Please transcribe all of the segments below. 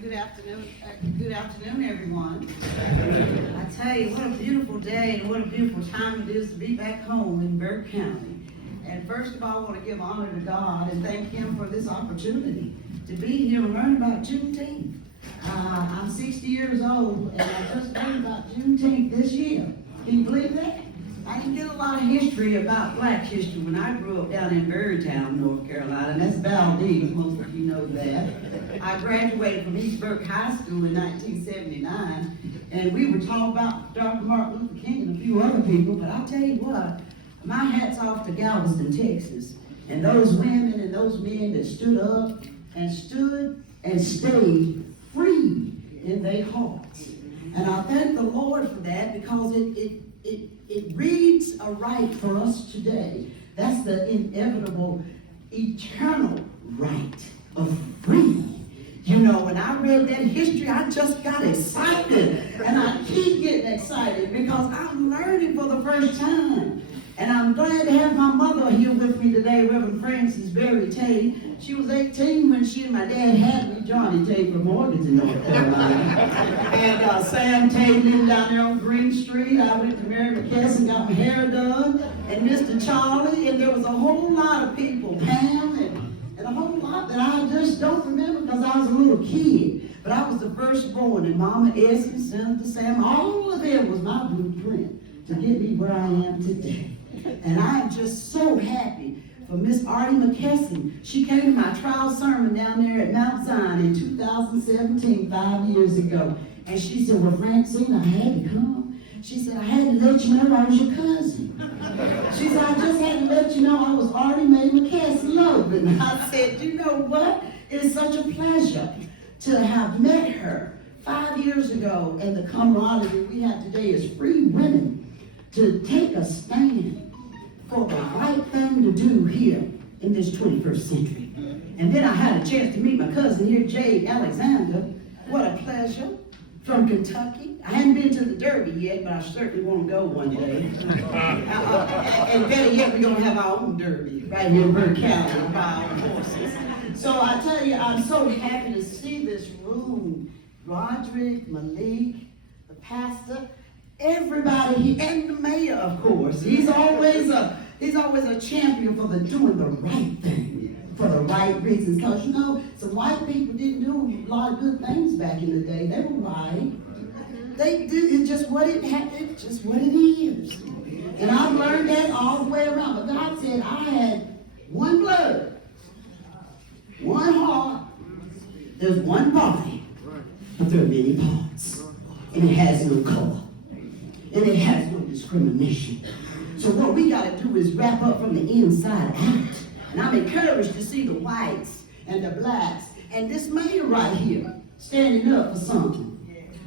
Good afternoon, everyone. I tell you, what a beautiful day and what a beautiful time it is to be back home in Burke County. And first of all, I want to give honor to God and thank Him for this opportunity to be here and learn about Juneteenth. I'm 60 years old and I just learned about Juneteenth this year. Can you believe that? I didn't get a lot of history about black history when I grew up down in Berrytown, North Carolina, and that's Valdez, most of you know that. I graduated from East Burke High School in 1979, and we were taught about Dr. Martin Luther King and a few other people, but I'll tell you what, my hat's off to Galveston, Texas, and those women and those men that stood up and stayed free in their hearts. And I thank the Lord for that because it reads a right for us today. That's the inevitable, eternal right of freedom. You know, when I read that history, I just got excited. And I keep getting excited because I'm learning for the first time. And I'm glad to have my mother here with me today, Reverend Phrantceena. She was 18 when she and my dad had me, Johnny Tate from Morganton, North Carolina. And Sam Tate lived down there on Green Street. I went to Mary McKesson, got my hair done, and Mr. Charlie, and there was a whole lot of people, Pam, and a whole lot that I just don't remember because I was a little kid. But I was the firstborn, and Mama Essie, Senator Sam, all of them was my blueprint to get me where I am today. And I am just so happy for Miss Artie McKesson. She came to my trial sermon down there at Mount Zion in 2017, 5 years ago. And she said, well, Phrantceena, I had to come. She said, I had to let you know I was your cousin. She said, I just had to let you know I was Artie Mae McKesson Logan. And I said, you know what? It's such a pleasure to have met her 5 years ago. And the camaraderie we have today is free women to take a stand for the right thing to do here in this 21st century. And then I had a chance to meet my cousin here, Jay Alexander. What a pleasure. From Kentucky. I hadn't been to the Derby yet, but I certainly want to go one day. And better yet, we're going to have our own Derby right here in Burke County with our own horses. So I tell you, I'm so happy to see this room. Roderick, Malik, the pastor, everybody here, and the mayor, of course. He's always a champion for doing the right thing for the right reasons. Because you know, some white people didn't do a lot of good things back in the day. They were right. They did. It's just what it is. And I've learned that all the way around. But God said I had one blood, one heart. There's one body, but there are many parts, and it has no color. And it has no discrimination. So what we got to do is wrap up from the inside out. And I'm encouraged to see the whites and the blacks and this mayor right here standing up for something.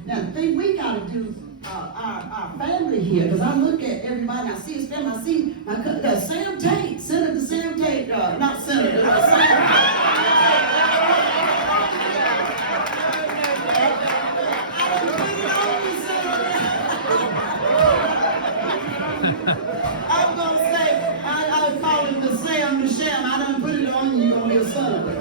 Now the thing we got to do, our family here, because I look at everybody, I see his family, I see my Sam Tate, Senator Sam Tate, not Senator, Sam. I'm going to say, I call him the Sam, the Sham. I done put it on you, you're going to be a son of it.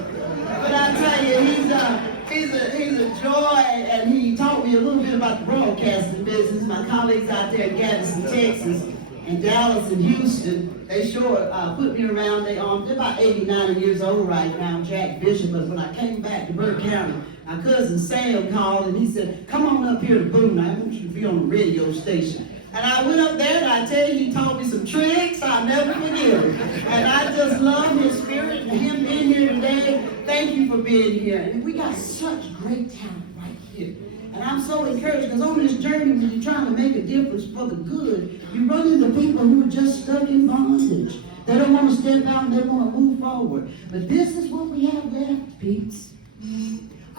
But I tell you, he's a joy, and he taught me a little bit about the broadcasting business. My colleagues out there in Gadsden, Texas, and Dallas and Houston, they sure put me around. They're about 89 years old right now, Jack Bishop. But when I came back to Burke County, my cousin Sam called, and he said, come on up here to Boone. I want you to be on the radio station. And I went up there, and I tell you, he taught me some tricks I'll never forget. And I just love his spirit and him being here today. Thank you for being here. And we got such great talent right here. And I'm so encouraged because on this journey, when you're trying to make a difference for the good, you run into people who are just stuck in bondage. They don't want to step out and they want to move forward. But this is what we have left, peeps.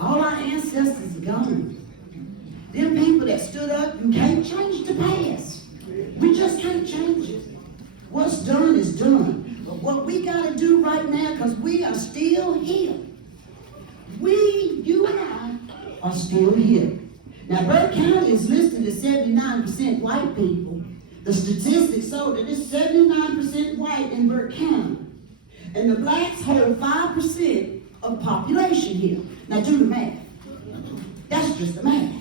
All our ancestors are gone. Them people that stood up, you can't change the past. We just can't change it. What's done is done. But what we got to do right now, because we are still here. You and I are still here. Now, Burke County is listed as 79% white people. The statistics show that it's 79% white in Burke County. And the blacks hold 5% of population here. Now, do the math. just the math.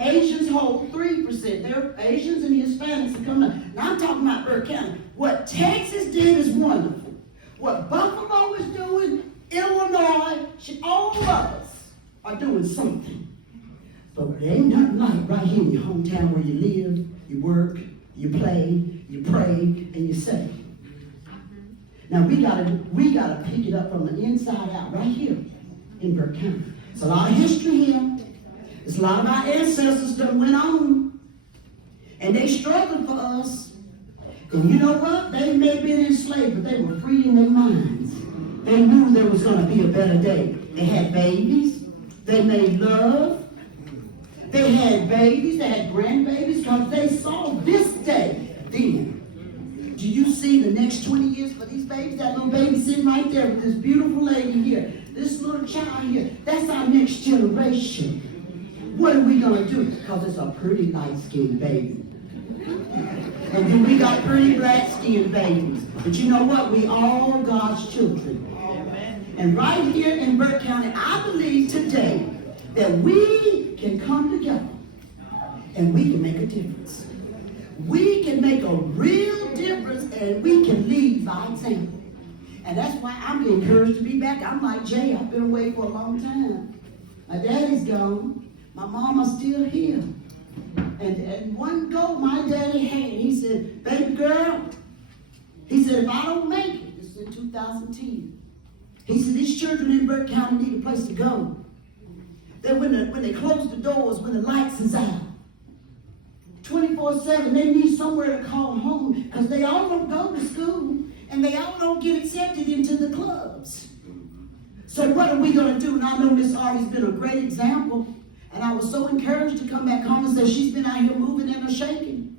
Asians hold 3%. They're Asians and Hispanics are coming up. Now I'm talking about Burke County. What Texas did is wonderful. What Buffalo is doing, Illinois, all of us are doing something. But there ain't nothing like right here in your hometown where you live, you work, you play, you pray, and you say. Now we gotta pick it up from the inside out right here in Burke County. It's a lot of history here. It's a lot of our ancestors that went on. And they struggled for us. And you know what? They may have been enslaved, but they were free in their minds. They knew there was going to be a better day. They had babies. They made love. They had babies. They had grandbabies because they saw this day then. Do you see the next 20 years for these babies? That little baby sitting right there with this beautiful lady here. This little child here. That's our next generation. What are we going to do? Because it's a pretty light-skinned baby. And then we got pretty black-skinned babies. But you know what? We all God's children. And right here in Burke County, I believe today that we can come together and we can make a difference. We can make a real difference and we can lead by example. And that's why I'm encouraged to be back. I'm like Jay, I've been away for a long time. My daddy's gone. My mama's still here. And one go my daddy had, he said, baby girl, he said, if I don't make it, this is in 2010, he said, these children in Burke County need a place to go. Then when they close the doors, when the lights is out, 24/7, they need somewhere to call home because they all don't go to school and they all don't get accepted into the clubs. So what are we going to do? And I know Miss Artie's been a great example. And I was so encouraged to come back home and say she's been out here moving and shaking.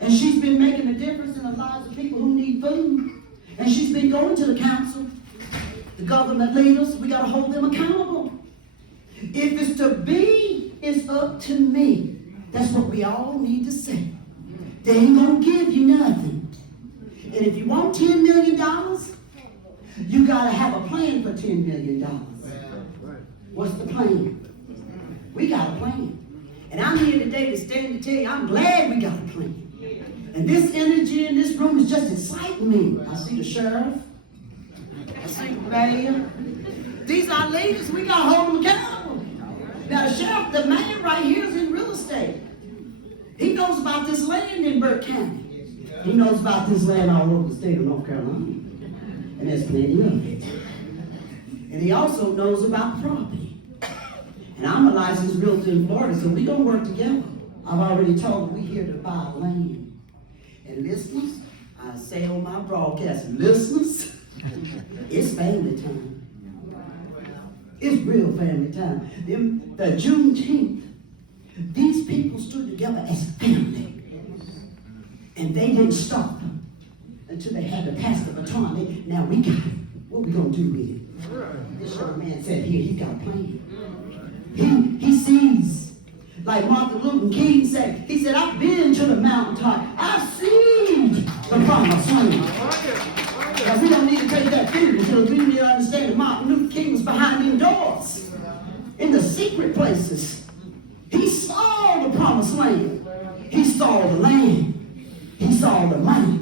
And she's been making a difference in the lives of people who need food. And she's been going to the council, the government leaders. We got to hold them accountable. If it's to be, it's up to me. That's what we all need to say. They ain't going to give you nothing. And if you want $10 million, you got to have a plan for $10 million. What's the plan? We got a plan. And I'm here today to stand to tell you, I'm glad we got a plan. And this energy in this room is just exciting me. I see the sheriff. I see the mayor. These are leaders. We got to hold them accountable. Now the sheriff, the mayor right here is in real estate. He knows about this land in Burke County. He knows about this land all over the state of North Carolina. And there's plenty of it. And he also knows about property. And I'm a licensed realtor in Florida, so we're going to work together. I've already told them we're here to buy land. And listeners, I say on my broadcast, listeners, it's family time. It's real family time. The Juneteenth, these people stood together as family. And they didn't stop until they had to pass the baton. Now we got it. What we going to do with it? This young man said here, he's got a plan. He sees, like Martin Luther King said, he said, I've been to the mountaintop. I've seen the promised land. Because we don't need to take that theory because we need to understand that Martin Luther King was behind them doors, in the secret places. He saw the promised land. He saw the land. He saw the money.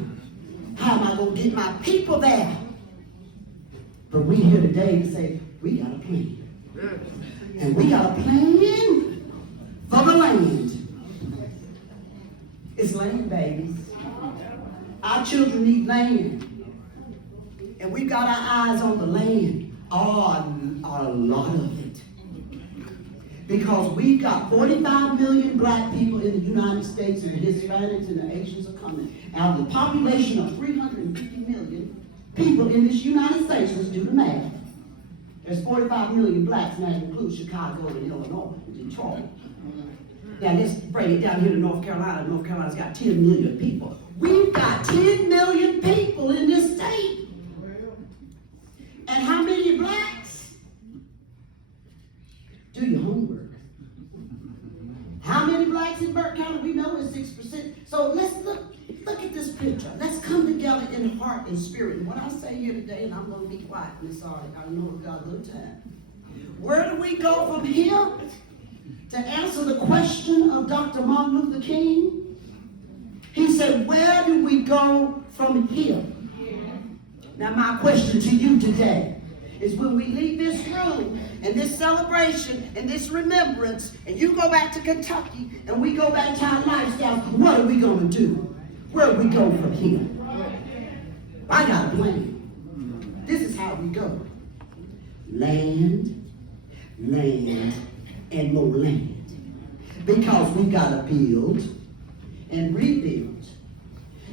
How am I going to get my people there? But we're here today to say, we got a plan. And we got a plan for the land. It's land, babies. Our children need land. And we've got our eyes on the land. Oh, a lot of it. Because we've got 45 million black people in the United States, and the Hispanics and the Asians are coming. Out of the population of 350 million people in this United States, let's do the math. There's 45 million blacks, and that includes Chicago and Illinois and Detroit. Now let's break it down here to North Carolina. North Carolina's got 10 million people. We've got 10 million people in this state. And how many blacks? Do your homework. How many blacks in Burke County? We know it's 6%. So let's look at this picture. Let's come together in heart and spirit. And what I say here today, and I'm going to be quiet, Miss Artie, I know we've got a little time. Where do we go from here? to answer the question of Dr. Martin Luther King. He said, where do we go from here? Now my question to you today is, when we leave this room and this celebration and this remembrance, and you go back to Kentucky and we go back to our lifestyle, what are we going to do? Where do we go from here? I got a plan. This is how we go. Land, land, and more land. Because we've got to build and rebuild.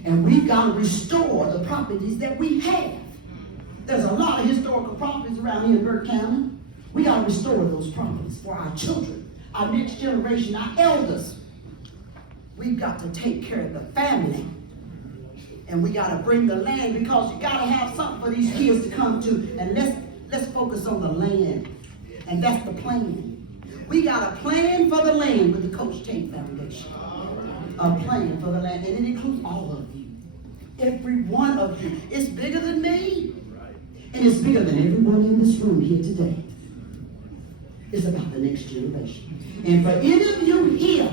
And we've got to restore the properties that we have. There's a lot of historical properties around here in Burke County. We got to restore those properties for our children, our next generation, our elders. We've got to take care of the family. And we got to bring the land, because you got to have something for these kids to come to. And let's focus on the land. And that's the plan. We got a plan for the land with the Coach Tate Foundation. A plan for the land. And it includes all of you. Every one of you. It's bigger than me. And it's bigger than everyone in this room here today. It's about the next generation. And for any of you here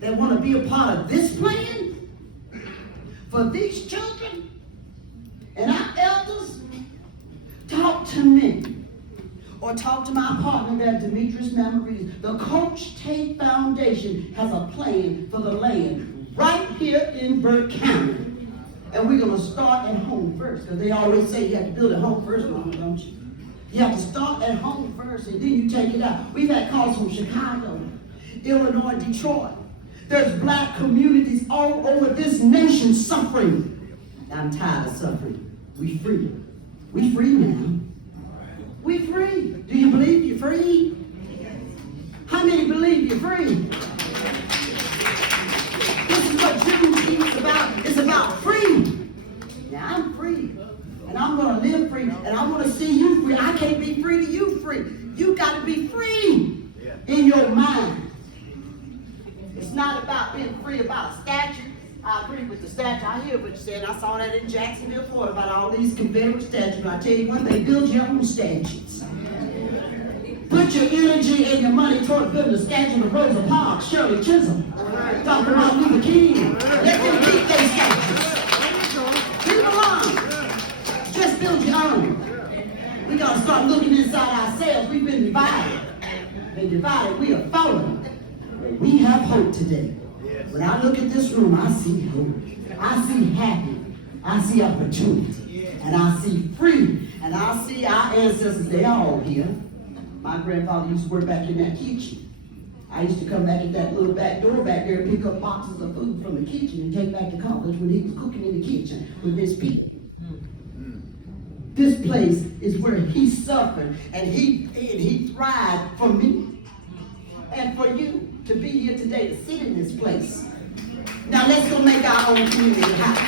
that want to be a part of this plan, for these children and our elders, talk to me. Or talk to my partner there, Demetrius Mammaries. The Coach Tate Foundation has a plan for the land right here in Burke County. And we're going to start at home first, because they always say you have to build at home first, Mama, don't you? You have to start at home first, and then you take it out. We've had calls from Chicago, Illinois, Detroit. There's black communities all over this nation suffering. I'm tired of suffering. We free. We free now. We free. Do you believe you're free? How many believe you're free? This is what Juneteenth is about. It's about free. Now I'm free. And I'm going to live free. And I want to see you free. I can't be free to you free. You got to be free in your mind. It's not about being free about a statue. I agree with the statue. I hear what you said. I saw that in Jacksonville, Florida, about all these Confederate statues. But I tell you one thing, build your own statues. Put your energy and your money toward building a statue of Rosa Parks, Shirley Chisholm, Dr. Martin Luther King. Let them keep their statues. Leave them alone. Just build your own. We got to start looking inside ourselves. We've been divided. And divided, we are fallen. But we have hope today. When I look at this room, I see hope. I see happy. I see opportunity. And I see free. And I see our ancestors, they all here. My grandfather used to work back in that kitchen. I used to come back at that little back door back there and pick up boxes of food from the kitchen and take back to college when he was cooking in the kitchen with his people. This place is where he suffered and he thrived for me and for you to be here today, to sit in this place. Now let's go make our own community house.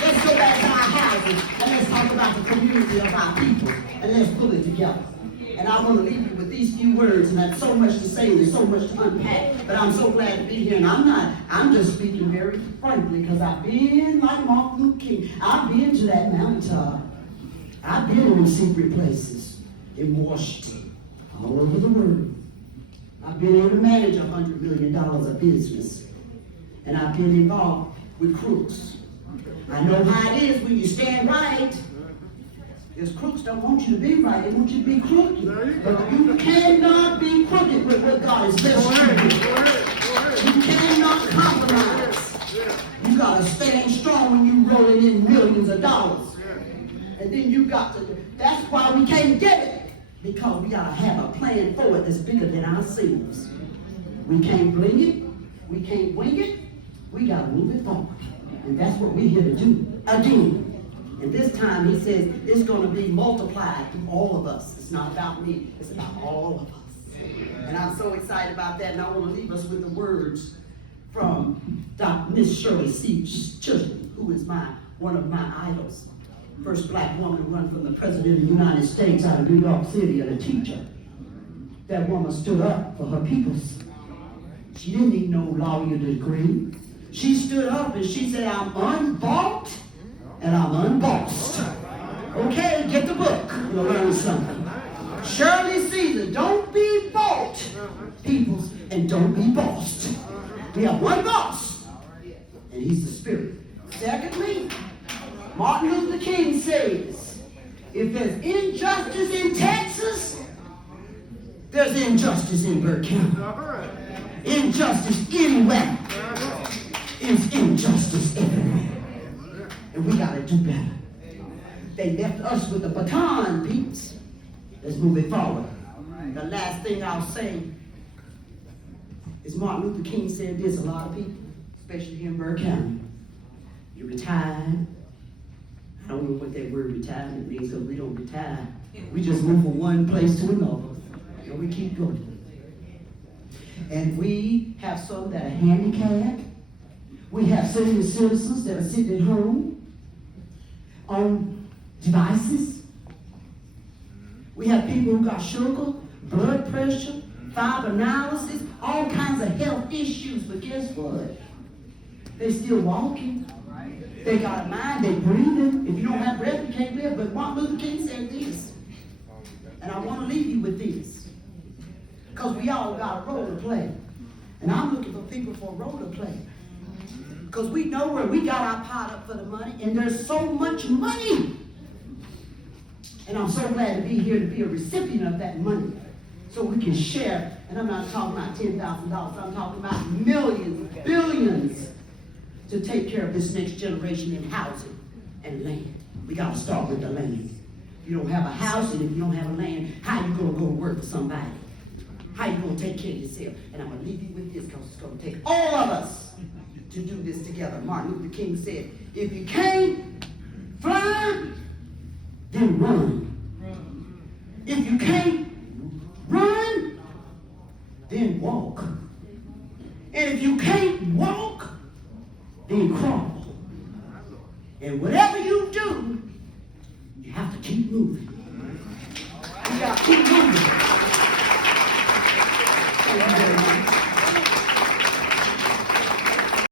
Let's go back to our houses and let's talk about the community of our people, and let's pull it together. And I want to leave you with these few words, and that's so much to say, and there's so much to unpack, but I'm so glad to be here. And I'm just speaking very frankly, because I've been like Martin Luther King. I've been to that mountaintop. I've been in the secret places in Washington, all over the world. I've been able to manage $100 million of business. And I've been involved with crooks. I know how it is when you stand right. Because crooks don't want you to be right. They want you to be crooked. But you cannot be crooked with what God has blessed you with. You cannot compromise. You got to stand strong when you rolling in millions of dollars. And then you got to, that's why we can't get it. Because we got to have a plan for it that's bigger than ourselves. We can't bling it. We can't wing it. We got to move it forward. And that's what we're here to do. Again. And this time he says it's going to be multiplied through all of us. It's not about me. It's about all of us. And I'm so excited about that. And I want to leave us with the words from Miss Shirley C. Chisholm, who is one of my idols. First black woman to run for the President of the United States out of New York City, and a teacher. That woman stood up for her peoples. She didn't need no lawyer degree. She stood up and she said, I'm unbought and I'm unbossed. Okay, get the book. You'll learn something. Shirley Caesar, don't be bought peoples, and don't be bossed. We have one boss, and he's the Spirit. Secondly, Martin Luther King says, if there's injustice in Texas, there's injustice in Burke County. Injustice anywhere is injustice everywhere. And we got to do better. They left us with the baton, peeps. Let's move it forward. The last thing I'll say is Martin Luther King said this, a lot of people, especially here in Burke County. You retired. I don't know what that word retirement means, because we don't retire. We just move from one place to another. And we keep going. And we have some that are handicapped. We have senior citizens that are sitting at home on devices. We have people who got sugar, blood pressure, fibrinolysis, all kinds of health issues. But guess what? They're still walking. They got a mind, they're breathing. If you don't have breath, you can't live. But Martin Luther King said this. And I want to leave you with this. Because we all got a role to play. And I'm looking for people for a role to play. Because we know where we got our pot up for the money, and there's so much money. And I'm so glad to be here to be a recipient of that money. So we can share. And I'm not talking about $10,000. I'm talking about millions, billions to take care of this next generation in housing and land. We got to start with the land. If you don't have a house and if you don't have a land, how you going to go to work for somebody? How you going to take care of yourself? And I'm going to leave you with this because it's going to take all of us to do this together. Martin Luther King said, if you can't fly, then run. If you can't run, then walk. And if you can't walk, then crawl. And whatever you do, you have to keep moving.